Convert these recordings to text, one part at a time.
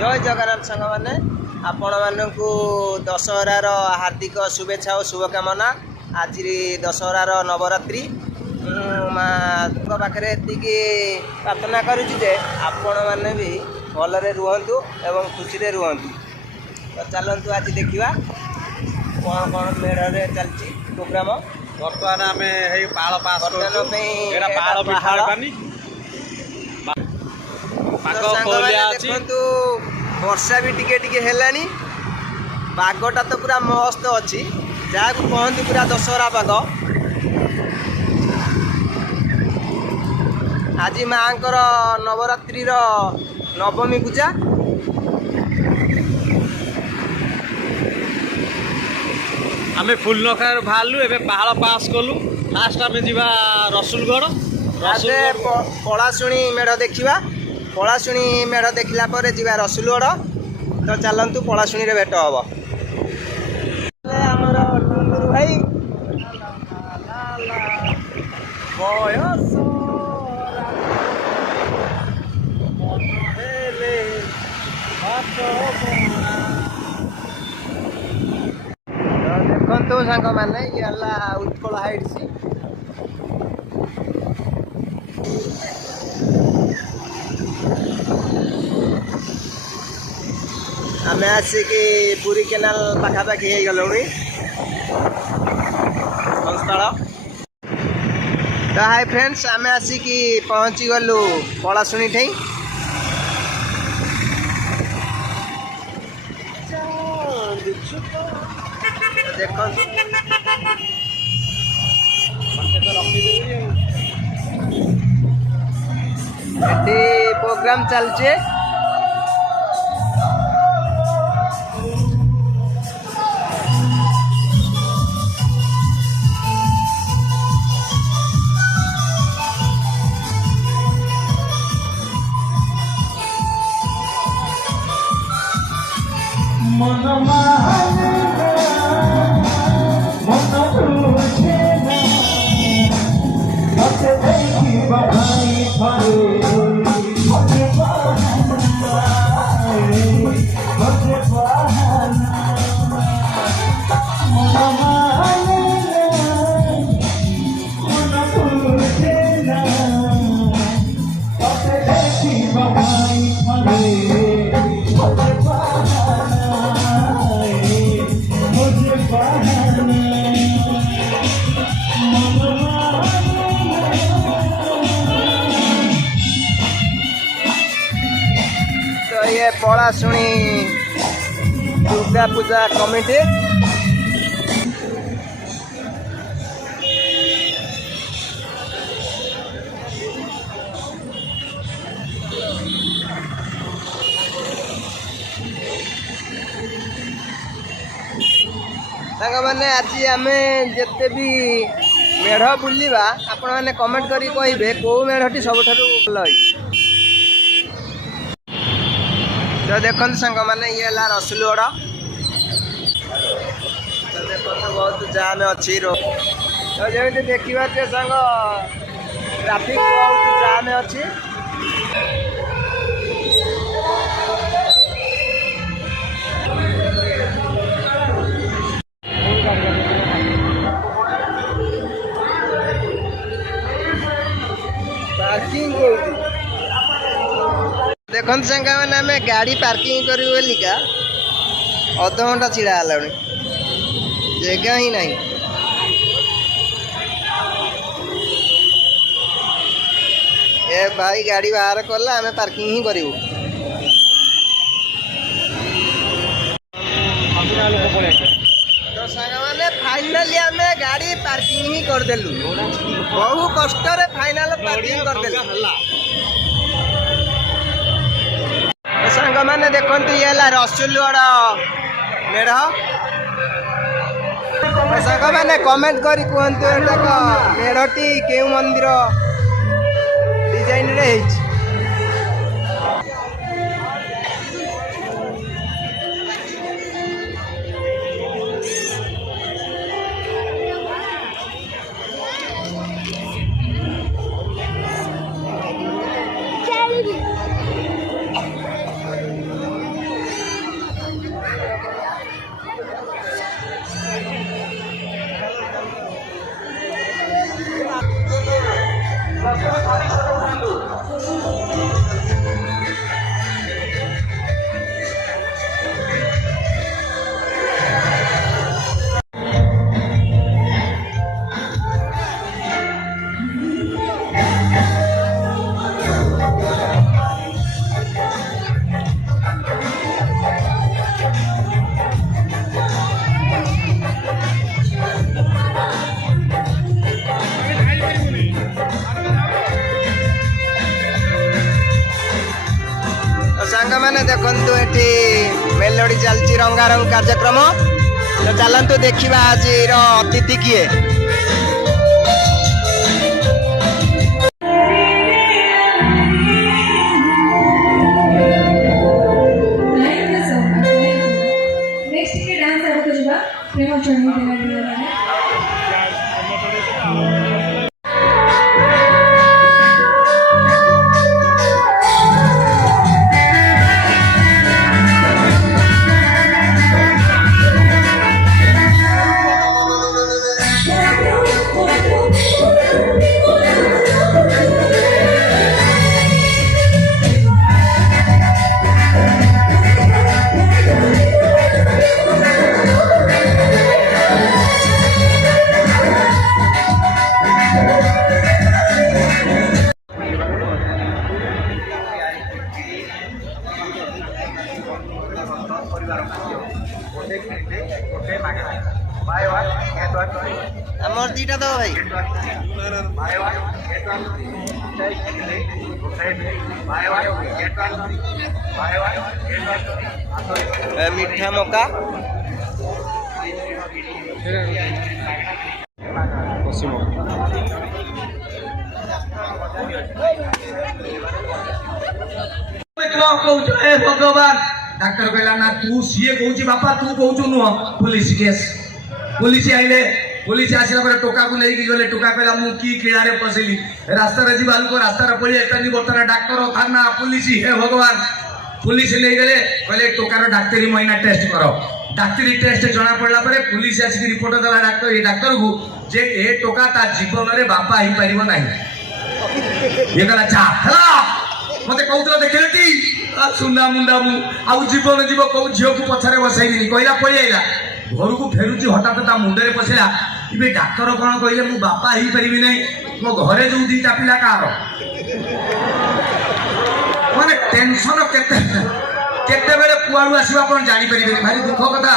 जय जगन्नाथ सांग मैंने आपण मानू दशहरार हार्दिक शुभेच्छा और शुभकामना। आज दशहरार नवरात्रि पाखे ये प्रार्थना करुचे आपण मैंने भी भलरे रुहतु एवं खुशी रुहतु। तो चलतु आज देखा कौन कौन मेढ़े चलती प्रोग्राम। बर्तमान आम पाल पास देखु वर्षा भी टिके टिके हेलानी पागटा तो पूरा मस्त अच्छी जहाँ को कहती पूरा दशहरा पाग। आज माँ नवरात्रि नवमी पूजा आम फुलनखा बाहरलु ए पहाड़ पास कलु। फास्ट आम जा रसुलगढ़ पलाशुणी मेढ़ देखा। पलाशुणी मेढ़ देखला पर जा रसुलगढ़। तो चलतु पलाशुणी रे भेट हम आमर टुंगुरु भाई बयस देखु सांग मैंने ये उत्कल हाइट्स। आम आसिकी पुरी केनाल पाखापाखि हो गलु संस्थल। तो हाय फ्रेंड्स आम आसिकी पहुँची गलु पलाशुणी ठाई। देखो प्रोग्राम चलचे पलाशुणी दुर्गा पूजा कमिटी। मैंने आज आम जिते भी मेढ़ बुलवा आपण मैंने कमेंट करी कहे कौ मेढ़टी सब भल। तो देखो सांग मैंने ये रसुलगढ़। तो देखो बहुत जाम अच्छी रो। तो जमी देखा सांग ट्राफिक बहुत जाम अच्छी। पार्किंग देखो सांग मैंने आम गाड़ी पार्किंग करिका अध घंटा छिड़ा है जगह ही नहीं। ए भाई गाड़ी बाहर कला आम पार्किंग ही करूँ। तो सांग मैंने फाइनाली आम गाड़ी पार्किंग ही करदेलु। बहु कष्ट फाइनाल पार्किंग करदेलु। सांग मैंने देखु ये रसुलगढ़ मेढ़। सांग मैंने कमेंट करी कहतु मेढ़टी केउ मंदिर डिजाइन रे। ମାନେ ଦେଖନ୍ତୁ ଏଠି ମେଲୋଡି ଚାଲିଛି ରଙ୍ଗାରଙ୍ଗ କାର୍ଯ୍ୟକ୍ରମ। ତ ଚାଲନ୍ତୁ ଦେଖିବା ଆଜିର ଅତିଥି କିଏ। नेक्स्ट के डांस आडକୁ ଯିବା ପ୍ରେମ ଚଢେଇ ଦେଲା ଦିଅରେ। আমার দুইটা দাও ভাই। মিঠা মকা भगवान डाक्टर कहला ना तू सीए कहूँ बापा तू कहूँ नुह पुलिस केस पुलिस आइले पुलिस आसला पर टोका को लेके गले टोका कहला मु की किड़ारे पसिली रास्ता रे जीवाल को रास्ता रे पड़ी एतनी बर्तन डाक्टर थाना पुलिस हे भगवान पुलिस ले गले कहले टोकार डाक्तरी महीना टेस्ट करो डाक्तरी टेस्ट जना पड़ला पर पुलिस आसिक रिपोर्ट देला डाक्टर ये डाक्टर को जे ए टोका ता जीवन रे बापा ही परिबो नाही ये कहला चा हला मते कहउतला देखलेटी आ सुंदा मुंडा मु आउ जीवन जीव को झियो को पछारे बसाइनी कहला पळी आइला घर को फेरुची हठात ता मुंडे रे पसिला इबे डाक्टर कोन कहले मु बापा ही परिबी नाही मो घरे जो दीटा पिला कार माने टेंशन केते बेले कुआडू आसीबा आपण जानि परिबे भारी दुख कथा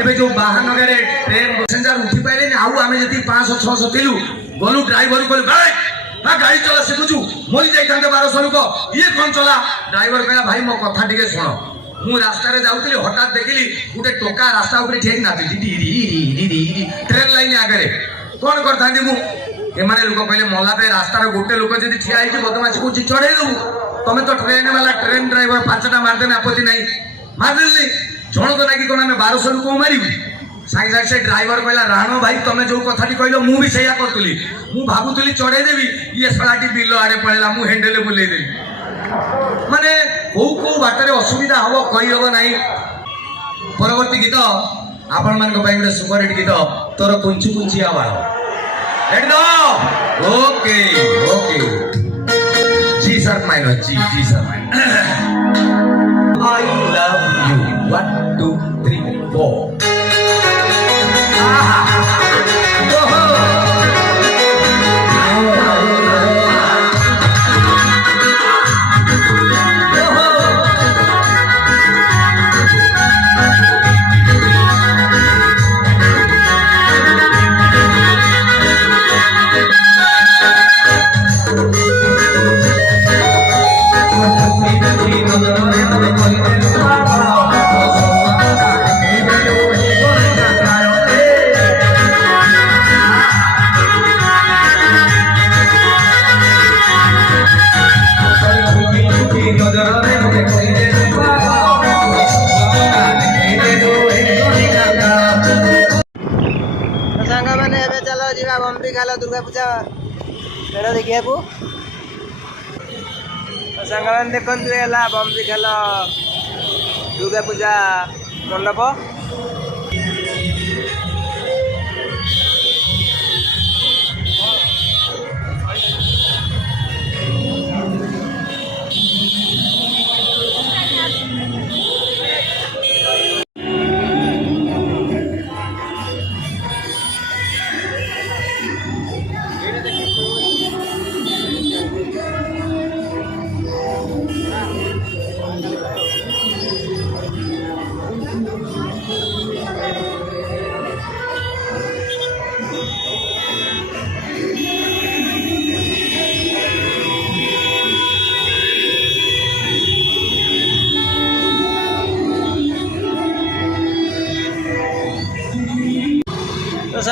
एबे जो बाहन रे ट्रेन पैसेंजर उठी पाइले आउ आमे जति 500 600 थिलु गलु ड्राइवर को भाई ना गाड़ी चला शिखुचु मरी जाई थांते 1200 लोक ये कोन चला ड्राइवर कहला भाई मो कथा टिके सुनो मु रास्ता रे जाउतली हठात देखिली गुटे टोका रास्ता ऊपर ठेक ना ट्रेन लाइन आगे कोन करथांदी मु एमाने लोक कहले मला पे रास्ता रे गुटे लोक जदी ठिया आइछि बदमाशी को चढ़े दउ तमे तो ट्रेन वाला ट्रेन ड्राइवर 5टा मार देना आपत्ति नहीं मार देली जण को लागी कोन हमें 1200 लोक मारिबी साई साई से ड्राइवर कहला राणो भाई तमे जो कथाटी कहलो मु भी सेया करतली मु भाबुतली चढ़े देबी ये सलाटी बिलो आड़े पळेला मु हैंडल बुलेई देबी माने को बाटरे असुविधा हबो कहि हबो नाही परवर्ती गीत आपण मान को पाइ सुपर हिट गीत तोर कुंची कुंची आवाज एकदम ओके ओके जी सर माइनो जी सर माइनो I love you 1 2 3 4 Durga Puja मेला देखिया को संगमान देखंतु एला बम्बी खेल दुर्गा पूजा मंडप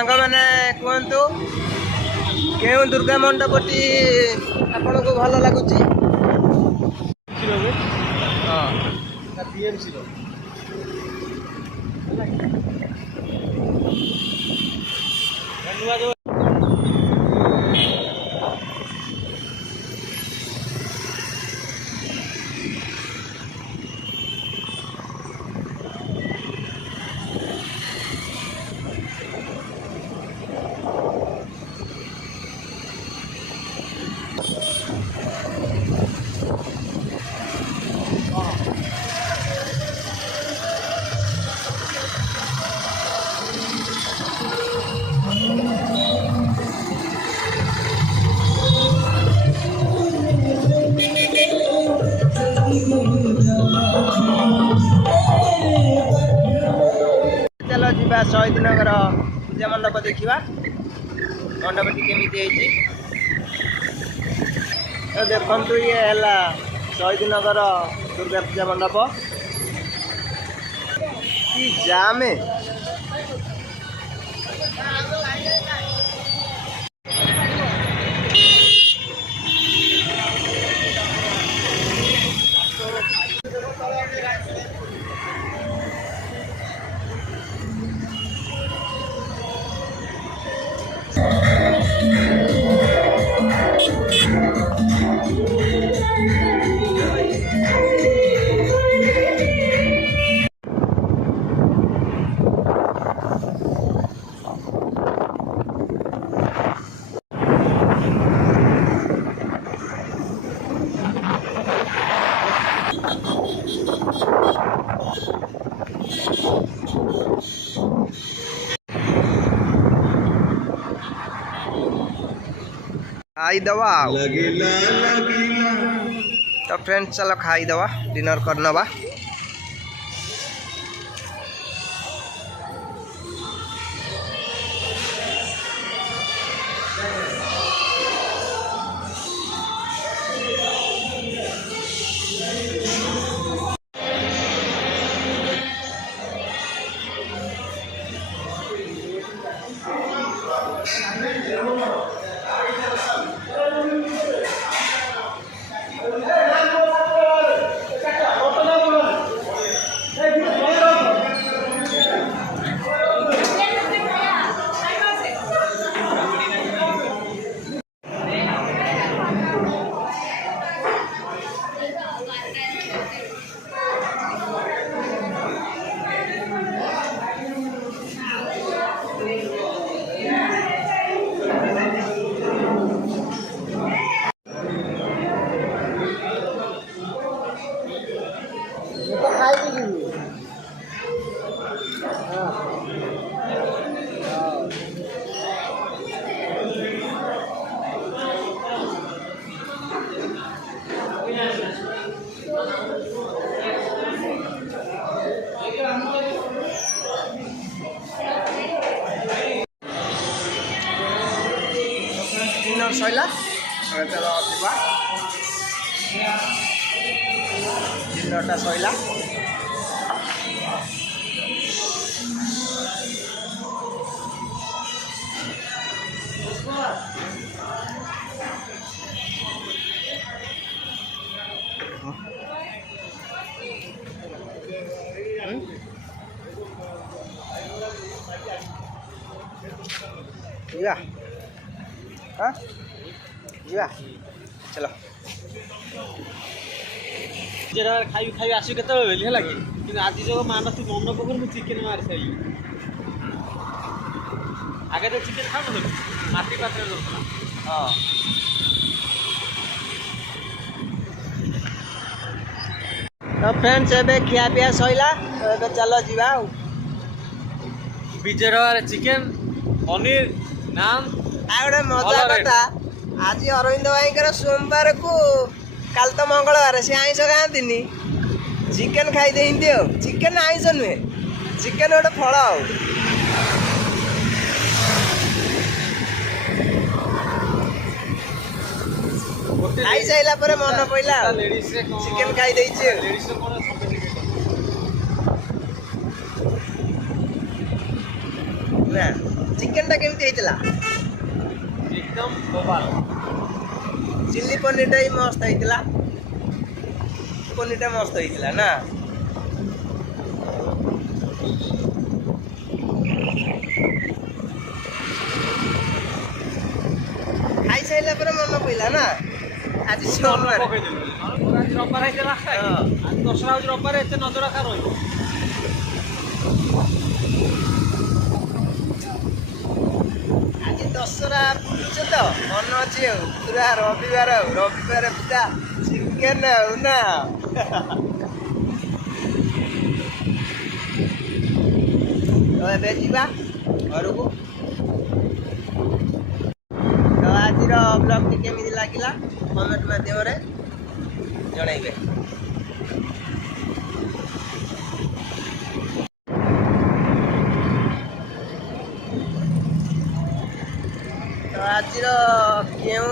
ସାଙ୍ଗମାନେ କୁହନ୍ତୁ କେଉଁ ଦୁର୍ଗା ମଣ୍ଡପଟି ଆପଣଙ୍କୁ ଭଲ ଲାଗୁଛି? ହଁ BMC ର ନୂଆ ଯୋଉ ଚାଲ ଯିବା ଶହୀଦନଗର ପୂଜା ମଣ୍ଡପ ଦେଖିବା ମଣ୍ଡପଟି କେମିତି ହେଇଛି। ତ ଦେଖନ୍ତୁ ଇଏ ହେଲା ଶହୀଦନଗର ଦୁର୍ଗା ପୂଜା ମଣ୍ଡପ। କି ଜାମେ खाईदवा। तो फ्रेंड्स चलो खाईदवा डिनर करनवा। डिनर सैला चलो डिनरटा सैला हाँ जीवा चलो खाई खाई आसु के लगे कि आज जो मान तू मन पकड़ मुझे चिकेन मारी सारी आगे तो चिकेन खाऊ ना माटी पात्र हाँ तो फ्रेंड्स एबे खिया पिया सैला तो एबे चलो जीवा विजय चिकेन पनीर नान आ गोटे मजा कथा आज अरविंद भाई सोमवार को काल तो मंगलवार से आईस खाती चिकेन खाई देती चिकेन आईस नुहे चिकेन गोटे फल खाई सारा पर मन पड़ा चिकेन खाई देती ना ଚିକେନଟା କେମିତି ହେଇଥିଲା? ଏକଦମ ବୋବାଲ। ଚିଲ୍ଲି ପନିରଟା ବି ମସ୍ତ ହେଇଥିଲା। ପନିରଟା ମସ୍ତ ହେଇଥିଲା ନା? ଖାଇସାରିଲା ପରେ ମନେ ପଇଲା ନା ଆଜି ସୋମବାର। ଆଜି ରବିବାର ହେଇଥିଲା। ଆଜି ଦଶହରା ହଉଛି ରବିବାର, ଏତେ ନଜର ଆକାର ରହିବ। ଆଜି ଦଶହରା ବୁଲୁଛ ତ ମନେ ଅଛି ଆଉ ପୁରା ରବିବାର ପୁରା ଚିକେନ ଆଉ ନା? ତ ଏବେ ଯିବା ଘରକୁ। ତ ଆଜିର ବ୍ଲଗ୍ଟି କେମିତି ଲାଗିଲା କମେଣ୍ଟ ମାଧ୍ୟମରେ ଜଣାଇବେ। ତ ଆଜିର କେଉଁ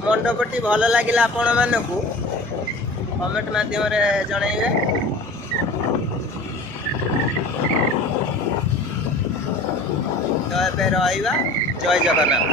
ମଣ୍ଡପଟି ଭଲ ଲାଗିଲା ଆପଣମାନଙ୍କୁ କମେଣ୍ଟ ମାଧ୍ୟମରେ ଜଣାଇବେ। ତ ଏବେ ରହିବା। ଜୟ ଜଗନ୍ନାଥ।